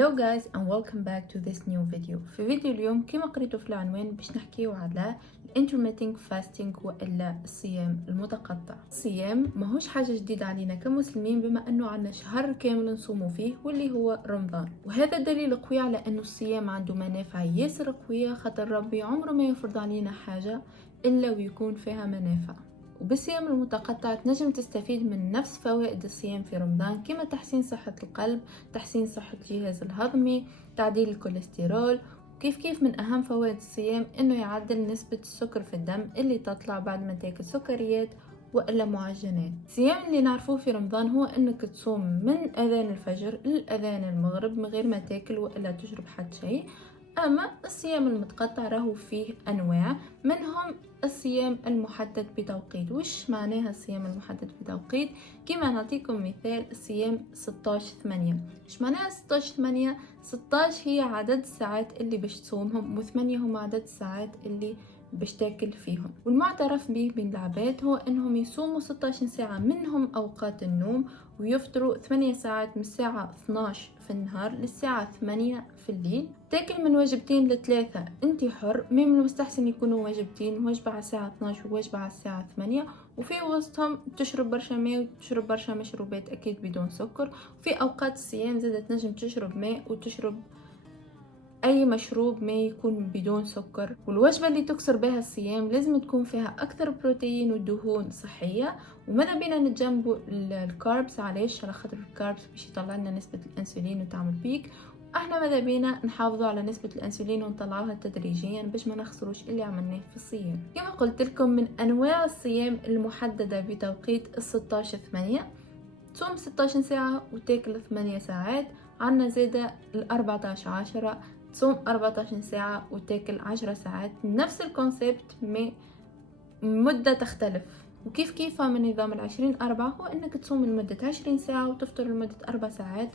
Hello guys and welcome back to this new video. في فيديو اليوم كما قريتوا في العنوان باش نحكيو على intermittent fasting والا الصيام المتقطع. الصيام ماهوش حاجة جديدة علينا كمسلمين بما انه عندنا شهر كامل نصوموا فيه واللي هو رمضان، وهذا دليل قوي على انه الصيام عنده منافع ياسر قوية، خاطر ربي عمره ما يفرض علينا حاجة الا ويكون فيها منافع. وبالصيام المتقطع تنجم تستفيد من نفس فوائد الصيام في رمضان، كما تحسين صحة القلب، تحسين صحة الجهاز الهضمي، تعديل الكوليسترول. كيف من أهم فوائد الصيام إنه يعدل نسبة السكر في الدم اللي تطلع بعد ما تاكل سكريات وإلا معجنات. الصيام اللي نعرفوه في رمضان هو إنك تصوم من أذان الفجر لأذان المغرب من غير ما تاكل وإلا تشرب حتى شيء. أما الصيام المتقطع راهو فيه أنواع، منهم الصيام المحدد بتوقيت. وش معناها الصيام المحدد بتوقيت؟ كما نعطيكم مثال الصيام 16/8. ايش معناها 16/8؟ 16 هي عدد الساعات اللي باش تصومهم، و8 هم عدد الساعات اللي باش تاكل فيهم. والمعترف به بين العباد هو انهم يصوموا 16 ساعة منهم اوقات النوم، ويفطروا 8 ساعات من الساعة 12 في النهار للساعة 8 في الليل. تاكل من وجبتين لثلاثة انت حر، من المستحسن يكونوا وجبتين، وجبة على الساعة 12 ووجبة على الساعة 8، وفي وسطهم تشرب برشا ماء وتشرب برشا مشروبات اكيد بدون سكر. وفي اوقات الصيام زادة تنجم تشرب ماء وتشرب اي مشروب ما يكون بدون سكر. والوجبه اللي تكسر بها الصيام لازم تكون فيها اكثر بروتين ودهون صحيه. وماذا بينا نتجنبوا الكاربس؟ علاش؟ على خاطر الكاربس باش يطلع لنا نسبه الانسولين وتعمل بيك. احنا ماذا بينا نحافظوا على نسبه الانسولين ونطلعوها تدريجيا باش ما نخسروش اللي عملناه في الصيام. كما قلت لكم من انواع الصيام المحدده بتوقيت 16/8، تصوم 16 ساعه وتاكل 8 ساعات. عنا زاده 14/10، تصوم 14 ساعة وتاكل 10 ساعات. نفس الكونسيبت مدة تختلف. وكيف من نظام 20/4 هو انك تصوم لمدة 20 ساعة وتفطر لمدة 4 ساعات.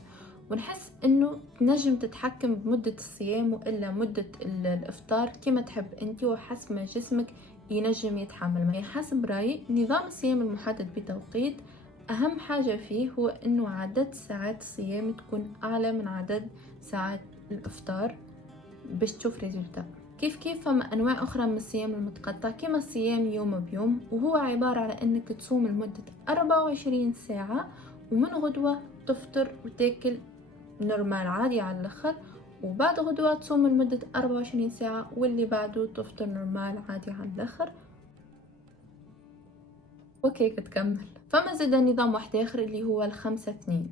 ونحس انه تنجم تتحكم بمدة الصيام والا مدة الافطار كما تحب انت وحسب ما جسمك ينجم يتحمل. حسب رأيي نظام الصيام المحدد بتوقيت اهم حاجة فيه هو انه عدد ساعات الصيام تكون اعلى من عدد ساعات الافطار باش تشوف ريزولتا. كيف فما انواع اخرى من الصيام المتقطع كما الصيام يوم بيوم، وهو عبارة على انك تصوم لمدة 24 ساعة ومن غدوة تفطر وتاكل نورمال عادي على الاخر، وبعد غدوة تصوم لمدة 24 ساعة واللي بعده تفطر نورمال عادي على الاخر، وكيك تكمل. فما زاد نظام واحد اخر اللي هو 5/2.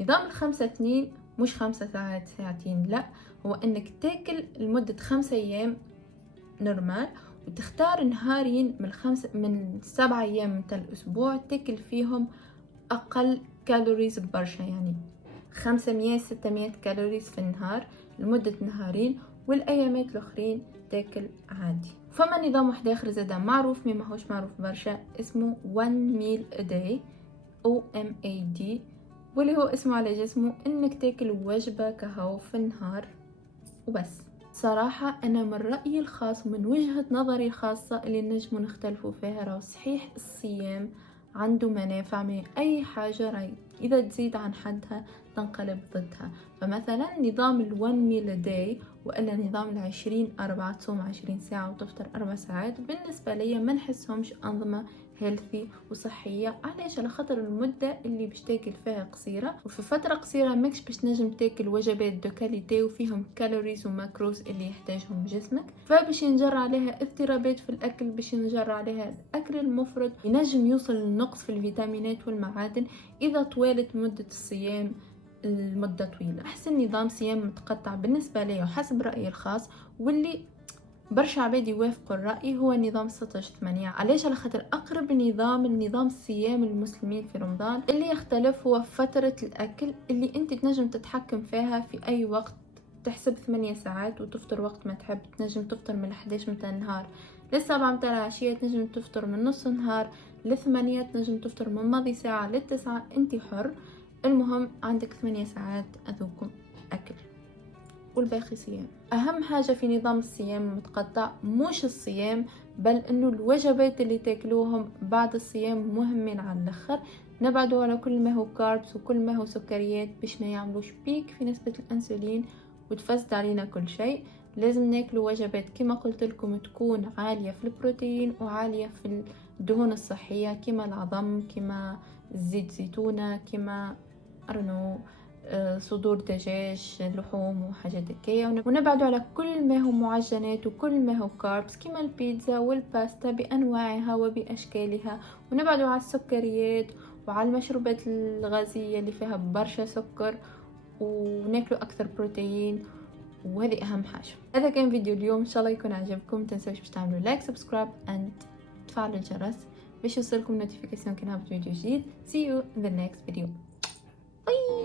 نظام 5/2 مش 5 ساعات ساعتين، لا، هو انك تاكل لمدة 5 ايام نورمال، وتختار نهارين من 7 ايام متاع الاسبوع تاكل فيهم اقل كالوريز برشا، يعني 500-600 كالوريز في النهار لمدة نهارين، والايامات الاخرين تاكل عادي. فما نظام واحد اخر زاد معروف ماهوش معروف برشا اسمه 1 meal a day OMAD، واللي هو اسمه على جسمه انك تاكل وجبة كهو في النهار وبس. صراحة انا من رأيي الخاص ومن وجهة نظري الخاصة اللي نجمو نختلفوا فيها، راهو صحيح الصيام عنده منافع من اي حاجة راي اذا تزيد عن حدها تنقلب ضدها. فمثلا نظام ال1 meal a day والا نظام 20/4 تصوم 20 ساعة وتفطر 4 ساعات بالنسبة لي ما نحسهمش انظمة هيلثي وصحية. علاش؟ على خاطر المدة اللي باش تاكل فيها قصيرة، وفي فترة قصيرة ماكش باش نجم تاكل وجبات دو كاليتي وفيهم كالوريز وماكروز اللي يحتاجهم جسمك، فباش ينجر عليها اضطرابات في الاكل، باش ينجر عليها الاكل المفرط، ينجم يوصل للنقص في الفيتامينات والمعادن اذا طوالت مدة الصيام المدة طويلة. احسن نظام صيام متقطع بالنسبة لي وحسب رأيي الخاص واللي برشا عباد يوافقوا الرأي هو نظام 16/8. علاش؟ على خاطر أقرب النظام الصيام المسلمين في رمضان. اللي يختلف هو فترة الأكل اللي أنت تنجم تتحكم فيها في أي وقت. تحسب 8 ساعات وتفطر وقت ما تحب، تنجم تفطر من 11 متاع النهار ل7 متاع العشية، تنجم تفطر من نص النهار ل8، تنجم تفطر من ماضي ساعة ل9، أنت حر. المهم عندك 8 ساعات أذوكم أكل والباقي صيام. أهم حاجة في نظام الصيام المتقطع مش الصيام بل انه الوجبات اللي تاكلوهم بعد الصيام مهمين على الاخر. نبعدوا على كل ما هو كاربس وكل ما هو سكريات باش ما يعملوش بيك في نسبة الانسولين وتفسد علينا كل شيء. لازم ناكلوا وجبات كما قلت لكم تكون عالية في البروتين وعالية في الدهون الصحية، كما العظم، كما زيت زيتونة، كما صدور دجاج، لحوم وحاجات هكايا. ونبعد على كل ما هو معجنات وكل ما هو كاربس كما البيتزا والباستا بأنواعها وبأشكالها. ونبعد على السكريات وعلى المشروبات الغازية اللي فيها برشا سكر، وناكلوا أكثر بروتين، وهذه أهم حاجة. هذا كان فيديو اليوم، إن شاء الله يكون عجبكم. متنسوش باش تعملوا لايك سبسكرايب and تفعلوا الجرس باش يوصلكم نوتيفيكاسيون كي نهبط فيديو جديد. See you in the next video. Bye.